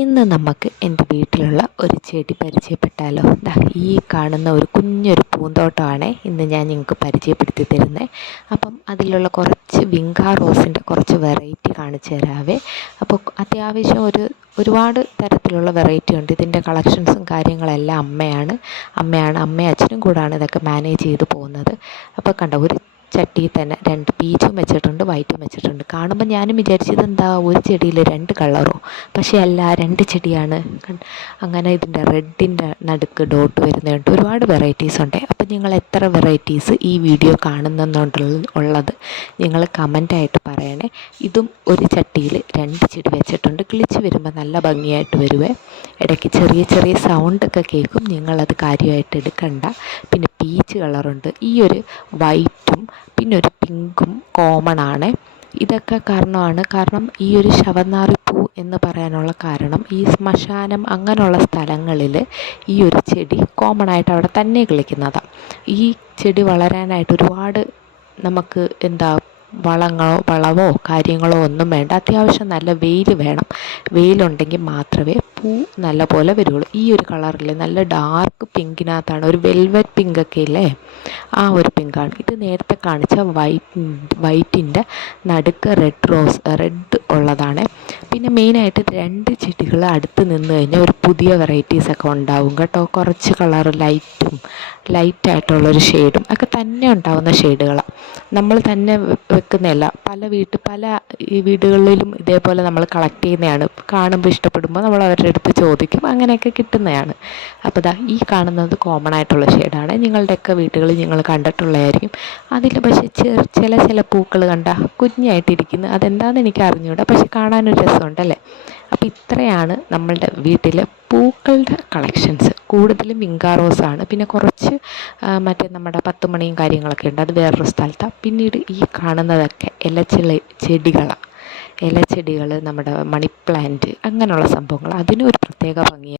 ഇന്ന് നമുക്ക് എൻ്റെ വീട്ടിലുള്ള ഒരു ചെടി പരിചയപ്പെട്ടാലോ. ഈ കാണുന്ന ഒരു കുഞ്ഞൊരു പൂന്തോട്ടമാണ് ഇന്ന് ഞാൻ നിങ്ങൾക്ക് പരിചയപ്പെടുത്തി തരുന്നത്. അപ്പം അതിലുള്ള കുറച്ച് വിങ്കാ റോസിൻ്റെ കുറച്ച് വെറൈറ്റി കാണിച്ചു തരാവേ. അപ്പോൾ അത്യാവശ്യം ഒരുപാട് തരത്തിലുള്ള വെറൈറ്റി ഉണ്ട്. ഇതിൻ്റെ കളക്ഷൻസും കാര്യങ്ങളെല്ലാം അമ്മയും അച്ഛനും കൂടാണ് ഇതൊക്കെ മാനേജ് ചെയ്ത് പോകുന്നത്. അപ്പോൾ കണ്ടോ, ഒരു ചട്ടിയിൽ തന്നെ 2 പീച്ചും വെച്ചിട്ടുണ്ട്, വൈറ്റും വെച്ചിട്ടുണ്ട്. കാണുമ്പോൾ ഞാനും വിചാരിച്ചത് എന്താ ഒരു ചെടിയിൽ 2 കളറോ, പക്ഷേ അല്ല, 2 ചെടിയാണ്. അങ്ങനെ ഇതിൻ്റെ റെഡിൻ്റെ നടുക്ക് ഡോട്ട് വരുന്നുണ്ട്. ഒരുപാട് വെറൈറ്റീസ് ഉണ്ട്. അപ്പോൾ നിങ്ങൾ എത്ര വെറൈറ്റീസ് ഈ വീഡിയോ കാണുന്നുള്ളത് നിങ്ങൾ കമൻ്റായിട്ട് പറയണേ. ഇതും ഒരു ചട്ടിയിൽ 2 ചെടി വെച്ചിട്ടുണ്ട്. കിളിച്ച് വരുമ്പോൾ നല്ല ഭംഗിയായിട്ട് വരുവേ. ഇടയ്ക്ക് ചെറിയ ചെറിയ സൗണ്ടൊക്കെ കേൾക്കും, നിങ്ങളത് കാര്യമായിട്ട് എടുക്കണ്ട. പിന്നെ പീച്ച് കളറുണ്ട്, ഈ ഒരു വൈറ്റും പിന്നെ ഒരു പിങ്കും കോമൺ ആണ്. ഇതൊക്കെ കാരണം ഈ ഒരു ശവന്നാറിപ്പൂ എന്ന് പറയാനുള്ള കാരണം, ഈ ശ്മശാനം അങ്ങനെയുള്ള സ്ഥലങ്ങളിൽ ഈ ഒരു ചെടി കോമൺ ആയിട്ട് അവിടെ തന്നെ കിളിക്കുന്നതാണ്. ഈ ചെടി വളരാനായിട്ട് ഒരുപാട് നമുക്ക് വളവോ കാര്യങ്ങളോ ഒന്നും വേണ്ട. അത്യാവശ്യം നല്ല വെയിൽ വേണം. വെയിലുണ്ടെങ്കിൽ മാത്രമേ പൂ നല്ല പോലെ വരുള്ളൂ. ഈ ഒരു കളറിൽ നല്ല ഡാർക്ക് പിങ്കിനകത്താണ്, ഒരു വെൽവെറ്റ് പിങ്കൊക്കെ ഇല്ലേ, ആ ഒരു പിങ്കാണ് ഇത്. നേരത്തെ കാണിച്ച വൈറ്റിൻ്റെ നടുക്ക് റെഡ് ഉള്ളതാണ്. പിന്നെ മെയിനായിട്ട് 2 ചെടികൾ അടുത്ത് നിന്ന് കഴിഞ്ഞാൽ ഒരു പുതിയ വെറൈറ്റീസൊക്കെ ഉണ്ടാവും കേട്ടോ. കുറച്ച് കളർ ലൈറ്റായിട്ടുള്ളൊരു ഷെയ്ഡും ഒക്കെ തന്നെ ഉണ്ടാവുന്ന ഷെയ്ഡുകളാണ്. നമ്മൾ തന്നെ വെക്കുന്നതല്ല, പല ഈ വീടുകളിലും ഇതേപോലെ നമ്മൾ കളക്ട് ചെയ്യുന്നതാണ്. കാണുമ്പോൾ ഇഷ്ടപ്പെടുമ്പോൾ നമ്മൾ അവരുടെ അടുത്ത് ചോദിക്കും, അങ്ങനെയൊക്കെ കിട്ടുന്നതാണ്. അപ്പോൾ ഈ കാണുന്നത് കോമൺ ആയിട്ടുള്ള ഷെയ്ഡാണ്. നിങ്ങളുടെയൊക്കെ വീടുകളിൽ നിങ്ങൾ കണ്ടിട്ടുള്ളതായിരിക്കും. അതിൽ പക്ഷേ ചില പൂക്കൾ കണ്ട കുഞ്ഞായിട്ടിരിക്കുന്നത്, അതെന്താണെന്ന് എനിക്ക് അറിഞ്ഞൂടാ, പക്ഷെ കാണാനൊരു രസമുണ്ടല്ലേ. അപ്പോൾ ഇത്രയാണ് നമ്മളുടെ വീട്ടിലെ പൂക്കളുടെ കളക്ഷൻസ്. കൂടുതലും വിങ്കാ റോസാണ്. പിന്നെ കുറച്ച് നമ്മുടെ 10 മണിയും കാര്യങ്ങളൊക്കെ ഉണ്ട്, അത് വേറൊരു സ്ഥലത്താണ്. പിന്നീട് ഈ കാണുന്നതൊക്കെ ഇലച്ചെടികൾ, നമ്മുടെ മണി പ്ലാന്റ് അങ്ങനെയുള്ള സംഭവങ്ങൾ, അതിനും ഒരു പ്രത്യേക ഭംഗിയാണ്.